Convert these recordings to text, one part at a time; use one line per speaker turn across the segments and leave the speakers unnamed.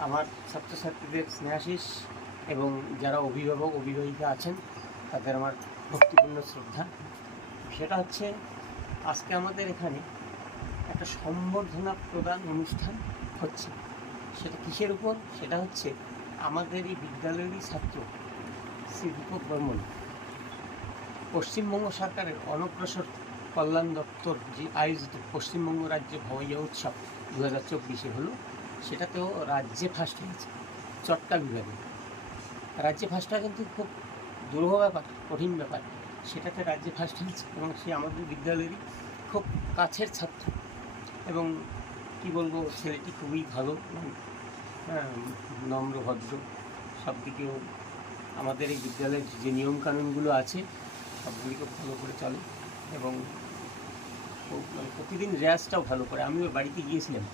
আমার ছাত্রছাত্রীদের স্নেহাশিস এবং যারা অভিভাবক, অভিভাবিকা আছেন, তাদের আমার ভক্তিপূর্ণ শ্রদ্ধা। সেটা হচ্ছে, আজকে আমাদের এখানে একটা সম্বর্ধনা প্রদান অনুষ্ঠান হচ্ছে। সেটা কিসের উপর? সেটা হচ্ছে, আমাদের এই বিদ্যালয়েরই ছাত্র শ্রী দীপক বর্মন। পশ্চিমবঙ্গ সরকারের অনগ্রসর কল্যাণ দপ্তর যে আয়োজিত পশ্চিমবঙ্গ রাজ্য ভবাইয়া উৎসব দু হাজার চব্বিশে হলো, সেটাতেও রাজ্যে ফার্স্ট হয়েছে চট্টা বিভাগে। রাজ্যে ফার্স্ট হওয়া কিন্তু খুব দুরূহ ব্যাপার, কঠিন ব্যাপার। সেটাতে রাজ্যে ফার্স্ট হয়েছে এবং সে আমাদের বিদ্যালয়েরই খুব কাছের ছাত্র এবং কি বলব, ছেলেটি খুবই ভালো নম্র, ভদ্র। সব দিকেও আমাদের এই বিদ্যালয়ের যে নিয়মকানুনগুলো আছে, সবগুলিকে ভালো করে চলে এবং মানে প্রতিদিন রেয়াজটাও ভালো করে। আমিও বাড়িতে গিয়েছিলাম।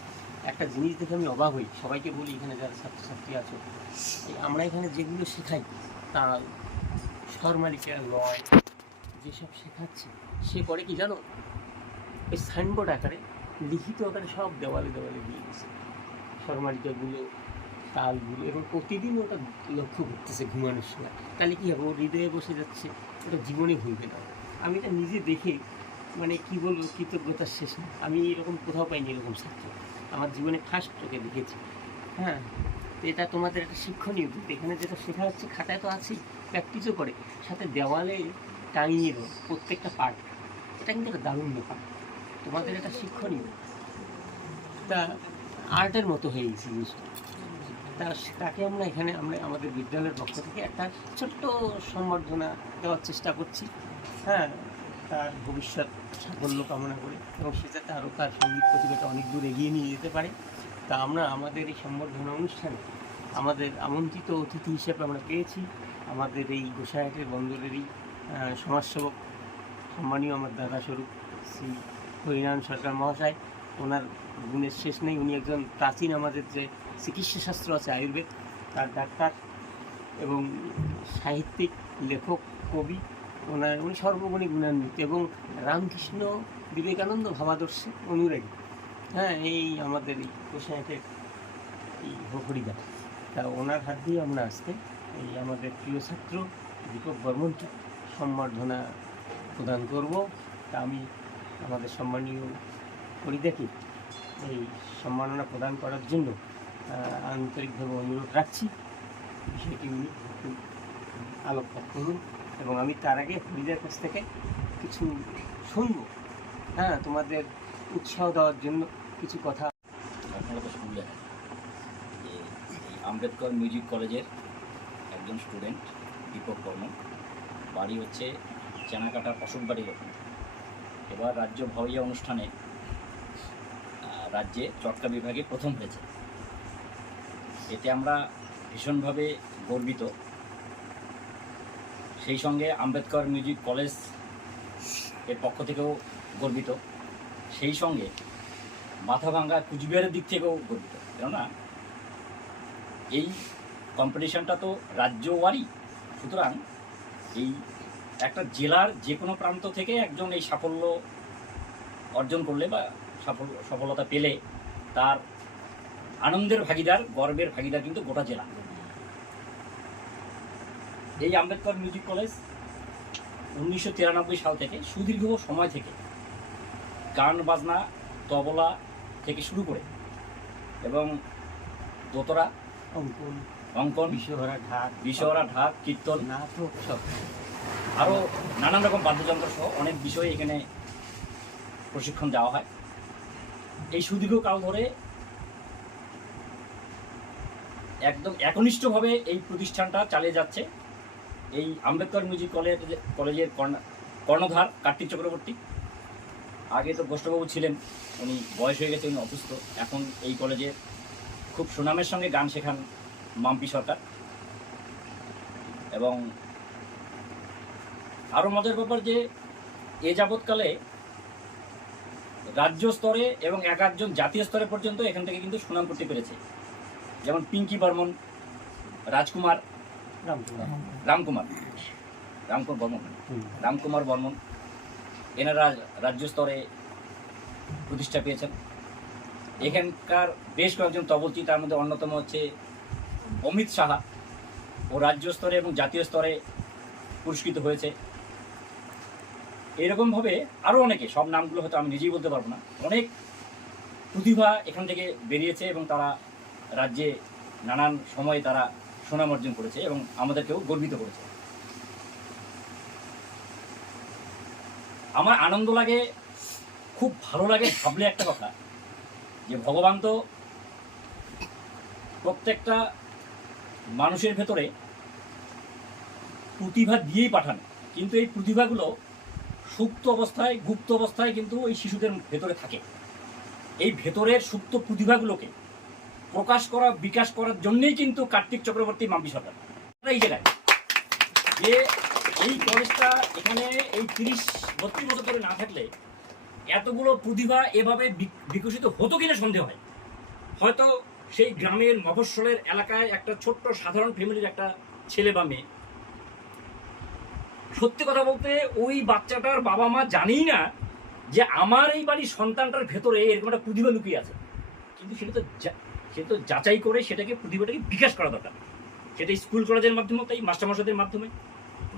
একটা জিনিস দেখে আমি অবাক হই। সবাইকে বলি, এখানে যারা ছাত্রছাত্রী আছো আমরা এখানে যেগুলো শেখাই তাল স্বরমালিকা লয়, যেসব শেখাচ্ছে, সে করে কি জানো? ওই সাইনবোর্ড আকারে লিখিত আকারে সব দেওয়ালে দেওয়ালে দিয়ে দিয়েছে স্বরমালিকাগুলো তালগুলো, এবং প্রতিদিন ওটা লক্ষ্য করতেছে ঘুমানোর সময়। তাহলে কী হবে? ও হৃদয়ে বসে যাচ্ছে, ওটা জীবনে ভুলবে না। আমি এটা নিজে দেখে মানে কি বলব, কৃতজ্ঞতার শেষ নেই। আমি এরকম কোথাও পাইনি এরকম ছাত্র আমার জীবনে ফার্স্ট তোকে দেখেছি। হ্যাঁ? এটা তোমাদের একটা শিক্ষণীয় এখানে যেটা শেখা হচ্ছে, খাতায় তো আছেই প্র্যাকটিসও করে। সাথে দেওয়ালে টাঙিয়ে দেবো প্রত্যেকটা পার্ট এটা কিন্তু একটা দারুণ ব্যাপার। তোমাদের এটা শিক্ষণীয়। তা আর্টের মতো হয়ে গেছে জিনিসটা। তা তাকে আমরা এখানে, আমরা আমাদের বিদ্যালয়ের পক্ষ থেকে একটা ছোট্ট সম্বর্ধনা দেওয়ার চেষ্টা করছি। হ্যাঁ? তার ভবিষ্যৎ সাফল্য কামনা করে। এবং সে যাতে আরও তার সংগীত প্রতিভাটা অনেক দূর এগিয়ে নিয়ে যেতে পারে। তা আমরা, আমাদের এই সম্বর্ধনা অনুষ্ঠানে আমাদের আমন্ত্রিত অতিথি হিসেবে আমরা পেয়েছি। আমাদের এই গোসাইহাটের বন্দরেরই সমাজসেবক সম্মানীয় আমার দাদা স্বরূপ শ্রী হরিনারায়ণ সরকার মহাশয়। ওনার গুণের শেষ নেই। উনি একজন প্রাচীন আমাদের যে চিকিৎসা শাস্ত্র আছে আয়ুর্বেদ, তার ডাক্তার এবং সাহিত্যিক, লেখক, কবি। ওনার উনি সর্বগুণী গুণান্বিত এবং রামকৃষ্ণ বিবেকানন্দ ভাবাদর্শে অনুরাগী। হ্যাঁ এই আমাদের এই কোষাহাটের এই হরিদা তা ওনার হাত দিয়ে আমরা আজকে এই আমাদের প্রিয় ছাত্র দীপক বর্মনকে সম্বর্ধনা প্রদান করব। তা আমি আমাদের সম্মানীয় হরিদাকে এই সম্মাননা প্রদান করার জন্য আন্তরিকভাবে অনুরোধ রাখছি। বিষয়টি উনি আলোকপাত করুন। এবং আমি তার আগে হরিদার কাছ থেকে কিছু শুনব। হ্যাঁ তোমাদের উৎসাহ দেওয়ার জন্য কিছু কথা।
আপনারা যে আম্বেদকর মিউজিক কলেজের একজন স্টুডেন্ট, দীপক বর্মন। বাড়ি হচ্ছে চেনাকাটার অশোক বাড়ির ওখানে এবার রাজ্য ভাওয়াইয়া অনুষ্ঠানে রাজ্যে চটকা বিভাগে প্রথম হয়েছে। এতে আমরা ভীষণভাবে গর্বিত সেই সঙ্গে আম্বেদকর মিউজিক কলেজের পক্ষ থেকেও গর্বিত। সেই সঙ্গে মাথাভাঙ্গা কুচবিহারের দিক থেকেও গর্বিত। কেননা এই কম্পিটিশনটা তো রাজ্যওয়ারি। সুতরাং এই একটা জেলার যে কোনো প্রান্ত থেকে একজন এই সাফল্য অর্জন করলে বা সাফল্য, সফলতা পেলে তার আনন্দের ভাগিদার, গর্বের ভাগিদার কিন্তু গোটা জেলা। এই আম্বেদকর মিউজিক কলেজ উনিশশো তিরানব্বই সাল থেকে সুদীর্ঘ সময় থেকে গান বাজনা তবলা থেকে শুরু করে এবং দোতরা
অঙ্কন
অঙ্কন
বিশ্বহরা ঢাক
বিষয়রা ঢাক কীর্তন
নাটক সব।
আরও নানান রকম বাদ্যযন্ত্র সহ অনেক বিষয়ে এখানে প্রশিক্ষণ দেওয়া হয়। এই সুদীর্ঘ কাল ধরে একদম একনিষ্ঠভাবে এই প্রতিষ্ঠানটা চালিয়ে যাচ্ছে। এই আম্বেদকর মিউজিক কলেজ কলেজের কর্ণ- কর্ণধার কার্তিক চক্রবর্তী। আগে তো গোষ্ঠবাবু ছিলেন, উনি বয়স হয়ে গেছে, উনি অসুস্থ। এখন এই কলেজে খুব সুনামের সঙ্গে গান শেখান মাম্পি সরকার। এবং আরও মজার ব্যাপার যে, এ যাবৎকালে রাজ্য স্তরে এবং এক একজন জাতীয় স্তরে পর্যন্ত এখান থেকে কিন্তু সুনাম করতে পেরেছে। যেমন পিঙ্কি বর্মন, রাজকুমার রামকুমার। রামকুমার। বর্মন। রামকুমার বর্মন এনারা রাজ্য স্তরে প্রতিষ্ঠা পেয়েছেন। এখানকার বেশ কয়েকজন তবলচি তার মধ্যে অন্যতম হচ্ছে অমিত সাহা। ও রাজ্য স্তরে এবং জাতীয় স্তরে পুরস্কৃত হয়েছে। এরকমভাবে আরও অনেকে সব নামগুলো হয়তো আমি নিজেই বলতে পারব না অনেক প্রতিভা এখান থেকে বেরিয়েছে এবং তারা রাজ্যে নানান সময়ে তারা সুনাম অর্জন করেছে এবং আমাদেরকেও গর্বিত করেছে। আমার আনন্দ লাগে, খুব ভালো লাগে ভাবলে একটা কথা, যে ভগবান তো প্রত্যেকটা মানুষের ভেতরে প্রতিভা দিয়েই পাঠান, কিন্তু এই প্রতিভাগুলো সুপ্ত অবস্থায়, গুপ্ত অবস্থায় কিন্তু এই শিশুদের ভেতরে থাকে। এই ভেতরের সুপ্ত প্রতিভাগুলোকে প্রকাশ করা, বিকাশ করার জন্যই কিন্তু কার্তিক চক্রবর্তী মাম্পি সরকার। এই জায়গায়। যে এই কলেজটা এখানে এই তিরিশ, বত্রিশ বছর ধরে না থাকলে এতগুলো প্রতিভা এভাবে বিকশিত হতো কিনা সন্দেহ হয়। হয়তো সেই গ্রামের মফস্বলের এলাকায় একটা ছোট্ট সাধারণ ফ্যামিলির একটা ছেলে বা মেয়ে। সত্যি কথা বলতে ওই বাচ্চাটার বাবা মা জানেই না যে আমার এই বাড়ির সন্তানটার ভেতরে এরকম একটা প্রতিভা লুকিয়ে আছে। কিন্তু সেটা তো সেটা তো যাচাই করে সেটাকে প্রতিভাটাকে বিকাশ করা দরকার। সেটা স্কুল কলেজের মাধ্যমে, তাই মাস্টারমশাইদের মাধ্যমে,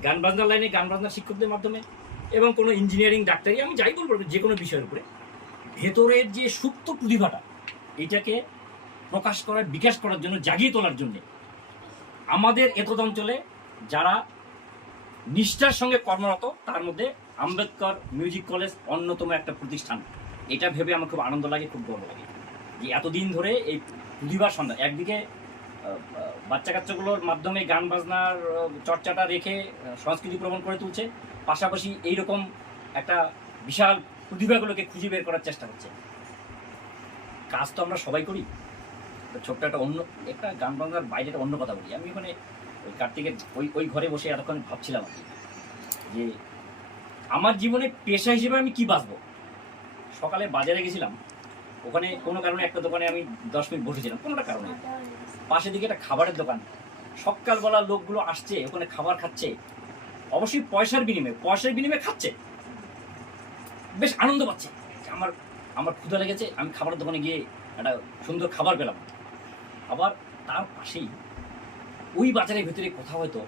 গান বাজনার লাইনে গান বাজনার শিক্ষকদের মাধ্যমে, এবং কোনো ইঞ্জিনিয়ারিং ডাক্তারি আমি যাই বলব, যে কোনো বিষয়ের উপরে, ভেতরের যে সুপ্ত প্রতিভাটা, এটাকে প্রকাশ করার, বিকাশ করার জন্য, জাগিয়ে তোলার জন্যে, আমাদের এতদ অঞ্চলে যারা নিষ্ঠার সঙ্গে কর্মরত, তার মধ্যে আম্বেদকর মিউজিক কলেজ অন্যতম একটা প্রতিষ্ঠান। এটা ভেবে আমার খুব আনন্দ লাগে, খুব গর্ব লাগে। যে এতদিন ধরে এই প্রতিভার সন্ধান একদিকে বাচ্চা কাচ্চাগুলোর মাধ্যমে গান বাজনার চর্চাটা রেখে সংস্কৃতি প্রবণ করে তুলছে, পাশাপাশি এইরকম একটা বিশাল প্রতিভাগুলোকে খুঁজে বের করার চেষ্টা করছে। কাজ তো আমরা সবাই করি। তো ছোট্ট একটা অন্য, একটা গান বাজনার বাইরে একটা অন্য কথা বলি। আমি ওখানে ওই কার্তিকের, ওই ওই ঘরে বসে এতক্ষণ ভাবছিলাম আর যে আমার জীবনে পেশা হিসেবে আমি কি বাঁচবো সকালে বাজারে গেছিলাম ওখানে কোনো কারণে একটা দোকানে আমি দশ মিনিট বসেছিলাম, কোনোটা কারণে পাশের দিকে একটা খাবারের দোকান। সকালবেলা লোকগুলো আসছে, ওখানে খাবার খাচ্ছে। অবশ্যই পয়সার বিনিময়ে পয়সার বিনিময়ে খাচ্ছে। বেশ আনন্দ পাচ্ছে আমার আমার ক্ষুধা লেগেছে, আমি খাবারের দোকানে গিয়ে একটা সুন্দর খাবার পেলাম। আবার তার পাশেই ওই বাজারের ভিতরে কোথাও হয়তো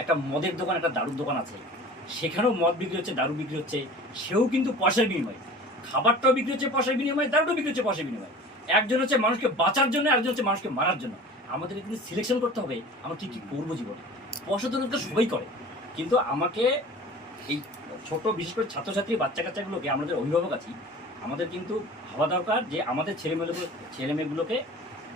একটা মদের দোকান, একটা দারুর দোকান আছে। সেখানেও মদ বিক্রি হচ্ছে, দারু বিক্রি হচ্ছে। সেও কিন্তু পয়সার বিনিময়। খাবারটাও বিক্রি হচ্ছে পয়সার বিনিময়ে দারুটাও বিক্রি হচ্ছে পয়সার বিনিময়ে। একজন হচ্ছে মানুষকে বাঁচার জন্য একজন হচ্ছে মানুষকে মারার জন্য। আমাদের কিন্তু সিলেকশন করতে হবে, আমরা কি কি করব জীবনে। পয়সা তো রোজগার সবাই করে, কিন্তু আমাকে এই ছোট, বিশেষ করে ছাত্রছাত্রী বাচ্চা কাচ্চাগুলোকে আমাদের অভিভাবক আছি, আমাদের কিন্তু ভাবা দরকার যে আমাদের ছেলেমেয়েগুলো, ছেলেমেয়েগুলোকে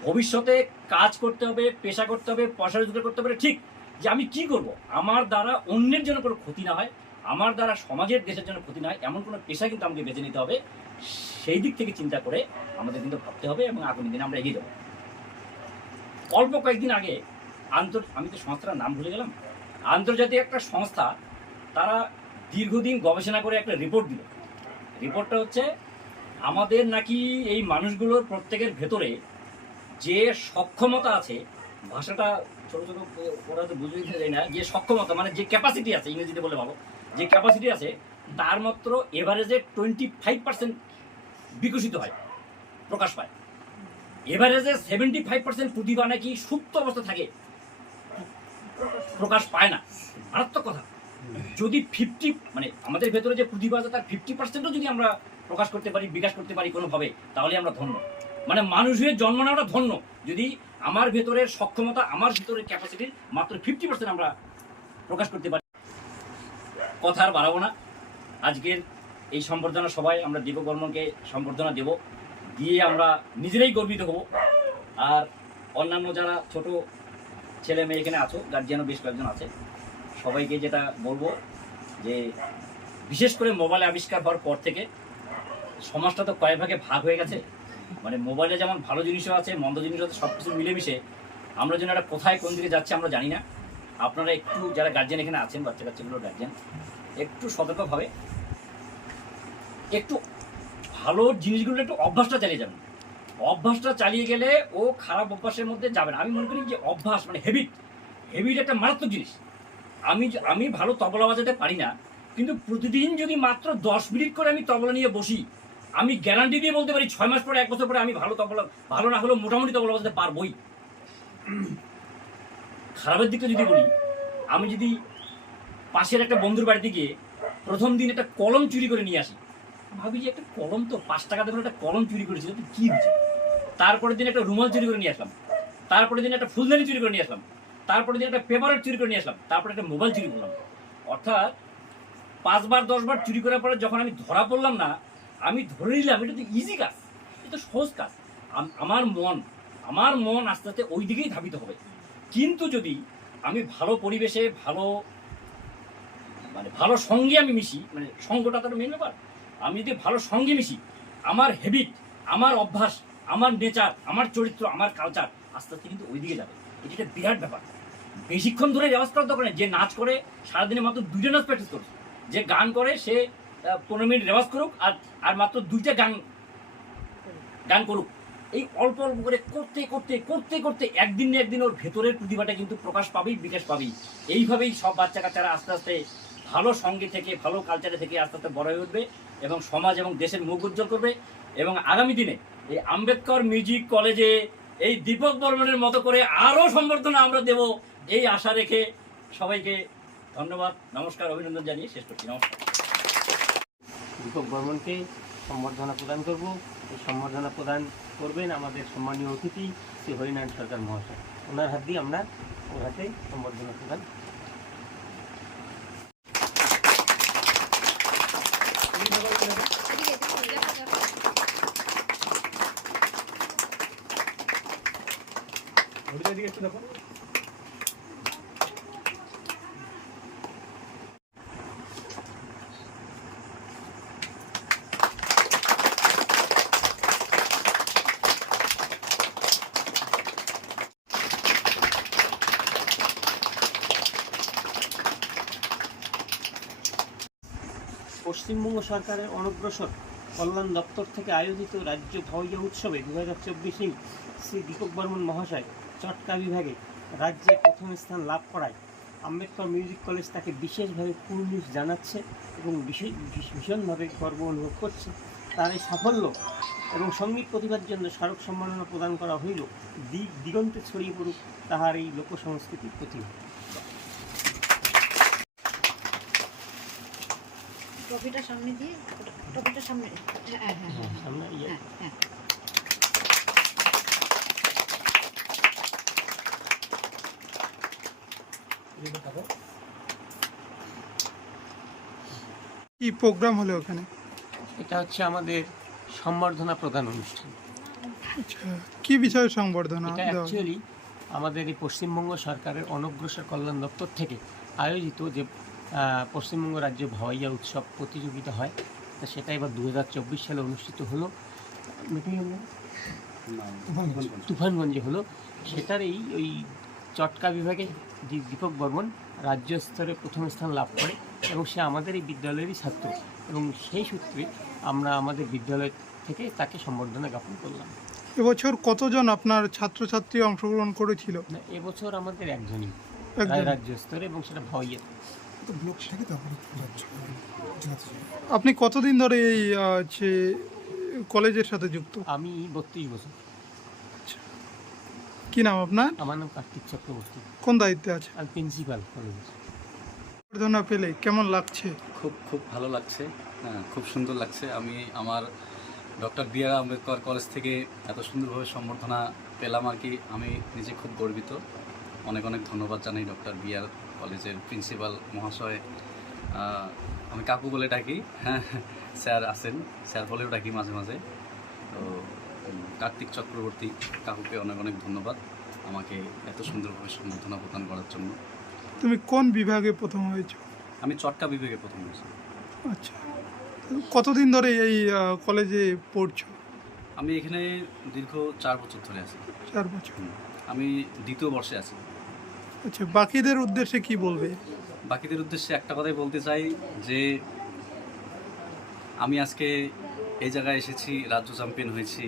ভবিষ্যতে কাজ করতে হবে, পেশা করতে হবে, পয়সা রোজগার করতে হবে, ঠিক। যে আমি কি করব? আমার দ্বারা অন্যের জন্য কোনো ক্ষতি না হয় আমার দ্বারা সমাজের দেশের জন্য ক্ষতি না হয় এমন কোনো পেশা কিন্তু আমাকে বেছে নিতে হবে। সেই দিক থেকে চিন্তা করে আমাদের কিন্তু ভাবতে হবে এবং আগামী দিনে আমরা এগিয়ে যাব। অল্প কয়েকদিন আগে আন্তর, আমি তো সংস্থার নাম ভুলে গেলাম, আন্তর্জাতিক একটা সংস্থা, তারা দীর্ঘদিন গবেষণা করে একটা রিপোর্ট দিল। রিপোর্টটা হচ্ছে, আমাদের নাকি এই মানুষগুলোর প্রত্যেকের ভেতরে যে সক্ষমতা আছে, ভাষাটা ছোটো ছোটো ওরা তো বুঝে দিতে যায় না, যে সক্ষমতা মানে যে ক্যাপাসিটি আছে, ইংরেজিতে বলে ভালো যে ক্যাপাসিটি আছে, তার মাত্র এভারেজে টোয়েন্টি ফাইভ পার্সেন্ট বিকশিত হয়, প্রকাশ পায়। এভারেজে সেভেন্টি ফাইভ পার্সেন্ট প্রতিভা নাকি সুপ্ত অবস্থা থাকে, প্রকাশ পায় না। মারাত্মক কথা। যদি ফিফটি মানে আমাদের ভেতরে যে প্রতিভা আছে, তার ফিফটি পার্সেন্টও যদি আমরা প্রকাশ করতে পারি, বিকাশ করতে পারি কোনোভাবে, তাহলে আমরা ধন্য। মানে মানুষ হয়ে জন্ম নেওয়াটা ধন্য। যদি আমার ভেতরের সক্ষমতা, আমার ভেতরের ক্যাপাসিটির মাত্র ফিফটি পার্সেন্ট আমরা প্রকাশ করতে পারি কথা আর বাড়াবো না। আজকের এই সম্বর্ধনা সবাই আমরা দেব বর্মনকে সম্বর্ধনা দেব। দিয়ে আমরা নিজেরাই গর্বিত হব। আর অন্যান্য যারা ছোট ছেলে মেয়ে এখানে আছো গার্জিয়ানও বেশ কয়েকজন আছে, সবাইকে যেটা বলব যে বিশেষ করে মোবাইল আবিষ্কার হওয়ার পর থেকে সমাজটা তো কয়েক ভাগে ভাগ হয়ে গেছে। মানে মোবাইলে যেমন ভালো জিনিসও আছে, মন্দ জিনিসও আছে সব কিছু মিলেমিশে আমরা যেন একটা কোথায়, কোন দিকে যাচ্ছে আমরা জানি না। আপনারা একটু যারা গার্জেন এখানে আছেন বাচ্চা কাচ্চাগুলোর গার্জেন একটু সতর্কভাবে একটু ভালো জিনিসগুলো একটু অভ্যাসটা চালিয়ে যাবেন অভ্যাসটা চালিয়ে গেলে ও খারাপ অভ্যাসের মধ্যে যাবে না। আমি মনে করি যে অভ্যাস মানে হেবিট হেবিট একটা মারাত্মক জিনিস। আমি আমি ভালো তবলা বাজাতে পারি না, কিন্তু প্রতিদিন যদি মাত্র দশ মিনিট করে আমি তবলা নিয়ে বসি, আমি গ্যারান্টি দিয়ে বলতে পারি ছয় মাস পরে, এক বছর পরে আমি ভালো তবলা, ভালো না হলেও মোটামুটি তবলা বাজাতে পারবোই। খারাপের দিকটা যদি বলি, আমি যদি পাশের একটা বন্ধুর বাড়িতে গিয়ে প্রথম দিন একটা কলম চুরি করে নিয়ে আসি। ভাবি যে একটা কলম তো পাঁচ টাকা দেখুন একটা কলম চুরি করেছিল, তো কি হয়েছে? তারপরের দিন একটা রুমাল চুরি করে নিয়ে আসলাম। তারপরের দিন একটা ফুলদানি চুরি করে নিয়ে আসলাম। তারপরের দিন একটা পেপারের চুরি করে নিয়ে আসলাম। তারপরে একটা মোবাইল চুরি করলাম। অর্থাৎ পাঁচবার, দশবার চুরি করার পরে যখন আমি ধরা পড়লাম না, আমি ধরে নিলাম, এটা তো ইজি কাজ। এটা সহজ কাজ। আমার মন আমার মন আস্তে আস্তে ওই দিকেই ধাবিত হবে। কিন্তু যদি আমি ভালো পরিবেশে, ভালো মানে ভালো সঙ্গে আমি মিশি মানে সঙ্গটা তো মেন ব্যাপার। আমি যদি ভালো সঙ্গে মিশি, আমার হ্যাবিট আমার অভ্যাস, আমার নেচার আমার চরিত্র, আমার কালচার আস্তে আস্তে কিন্তু ওই দিকে যাবে। এটা একটা বিরাট ব্যাপার। বেশিক্ষণ ধরে রেওয়াজ করার দরকার যে নাচ করে সারাদিনে মাত্র দুইটা নাচ প্র্যাকটিস করছে যে গান করে সে পনেরো মিনিট রেওয়াজ করুক আর আর মাত্র দুইটা গান গান করুক। এই অল্প অল্প করে করতে করতে করতে করতে একদিন না একদিন ওর ভেতরের প্রতিভাটা কিন্তু প্রকাশ পাবেই, বিকাশ পাবেই। এইভাবেই সব বাচ্চা কাচ্চারা আস্তে আস্তে ভালো সঙ্গে থেকে, ভালো কালচারে থেকে আস্তে আস্তে বড় হয়ে উঠবে এবং সমাজ এবং দেশের মুখ উজ্জ্বল করবে এবং আগামী দিনে এই আম্বেদকর মিউজিক কলেজে এই দীপক বর্মনের মতো করে আরও সম্বর্ধনা আমরা দেব এই আশা রেখে সবাইকে ধন্যবাদ, নমস্কার, অভিনন্দন জানিয়ে শেষ করছি। নমস্কার।
দীপক বর্মনকে সম্বর্ধনা প্রদান করব। এই সম্বর্ধনা প্রদান করবেন আমাদের সম্মানীয় অতিথি শ্রী হরিনারায়ণ সরকার মহাশয়। ওনার হাত দিয়ে আমরা ওর হাতে সম্বর্ধনা প্রদান একটু দেখো। পশ্চিমবঙ্গ সরকারের অনগ্রসর কল্যাণ দপ্তর থেকে আয়োজিত রাজ্য ভাওয়াইয়া উৎসবে দু হাজার চব্বিশে শ্রী দীপক বর্মন মহাশয় চটকা বিভাগে রাজ্যে প্রথম স্থান লাভ করায়। আম্বেদকর মিউজিক কলেজ তাকে বিশেষভাবে কুর্নিশ জানাচ্ছে এবং বিশেষ ভীষণভাবে গর্ব অনুভব করছে। তার এই সাফল্য এবং সংগীত প্রতিভার জন্য স্মারক সম্মাননা প্রদান করা হইল দিগন্তে ছড়িয়ে পড়ুক তাহার এই লোক সংস্কৃতির প্রতিভা
টপিটা সামনে দিয়ে টপিটা সামনে হ্যাঁ হ্যাঁ হ্যাঁ। হ্যাঁ
সামনে ইয়ে।
হ্যাঁ হ্যাঁ।
কি প্রোগ্রাম হলো ওখানে?
এটা হচ্ছে আমাদের সম্বর্ধনা প্রদান অনুষ্ঠান।
আচ্ছা কি বিষয়ে সংবর্ধনা
এটা অ্যাকচুয়ালি আমাদের এই পশ্চিমবঙ্গ সরকারের অনগ্রসর কল্যাণ দপ্তর থেকে আয়োজিত যে পশ্চিমবঙ্গ রাজ্য ভাওয়াইয়া উৎসব প্রতিযোগিতা হয়। তা সেটা এবার দু হাজার চব্বিশ সালে অনুষ্ঠিত হলো। তুফানগঞ্জে। হলো। সেটার এই ওই চটকা বিভাগে যে দীপক বর্মন রাজ্য স্তরে প্রথম স্থান লাভ করে এবং সে আমাদের এই বিদ্যালয়েরই ছাত্র এবং সেই সূত্রে আমরা আমাদের বিদ্যালয় থেকে তাকে সম্বর্ধনা জ্ঞাপন করলাম।
এবছর কতজন আপনার ছাত্রছাত্রী অংশগ্রহণ করেছিল?
না এবছর আমাদের একজনই। রাজ্য স্তরে এবং সেটা
আপনি কতদিন ধরে এই হচ্ছে কলেজের সাথে যুক্ত?
আমি বত্রিশ বছর।
কি নাম আপনার?
আমার নাম কার্তিক চক্রবর্তী।
কোন দায়িত্বে আছে?
আমি প্রিন্সিপাল কলেজের
সম্বর্ধনা পেলে কেমন লাগছে?
খুব খুব ভালো লাগছে হ্যাঁ খুব সুন্দর লাগছে। আমি আমার doctor B R Ambedkar college থেকে এত সুন্দরভাবে সম্বর্ধনা পেলাম আর কি। আমি নিজে খুব গর্বিত। অনেক অনেক ধন্যবাদ জানাই ডক্টর বি আর কলেজের প্রিন্সিপাল মহাশয় আমি কাকু বলে ডাকি। হ্যাঁ স্যার আছেন। স্যার বলেও ডাকি মাঝে মাঝে। তো কার্তিক চক্রবর্তী কাকুকে অনেক অনেক ধন্যবাদ আমাকে এত সুন্দরভাবে সম্বর্ধনা প্রদান করার জন্য।
তুমি কোন বিভাগে প্রথম হয়েছো?
আমি চটকা বিভাগে প্রথম হয়েছি।
আচ্ছা। কতদিন ধরে এই কলেজে পড়ছো?
আমি এখানে দীর্ঘ চার বছর ধরে আছি।
চার বছর।
আমি দ্বিতীয় বর্ষে আছি।
আচ্ছা বাকিদের উদ্দেশ্যে কি বলবে?
বাকিদের উদ্দেশ্যে একটা কথাই বলতে চাই যে আমি আজকে এই জায়গায় এসেছি রাজ্য চ্যাম্পিয়ন হয়েছি।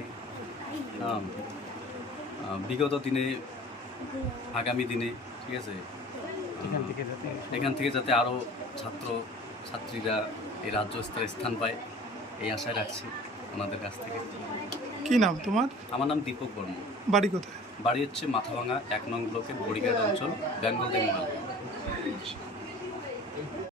বিগত দিনে আগামী দিনে ঠিক আছে?
এখান থেকে যাতে
আরও ছাত্র ছাত্রীরা এই রাজ্য স্তরে স্থান পায় এই আশায় রাখছি ওনাদের কাছ থেকে।
কি নাম তোমার?
আমার নাম দীপক বর্মা
বাড়ি কোথায়?
বাড়ি হচ্ছে মাথাভাঙা এক নং ব্লকের বড়িঘাট অঞ্চল বেঙ্গল থেকে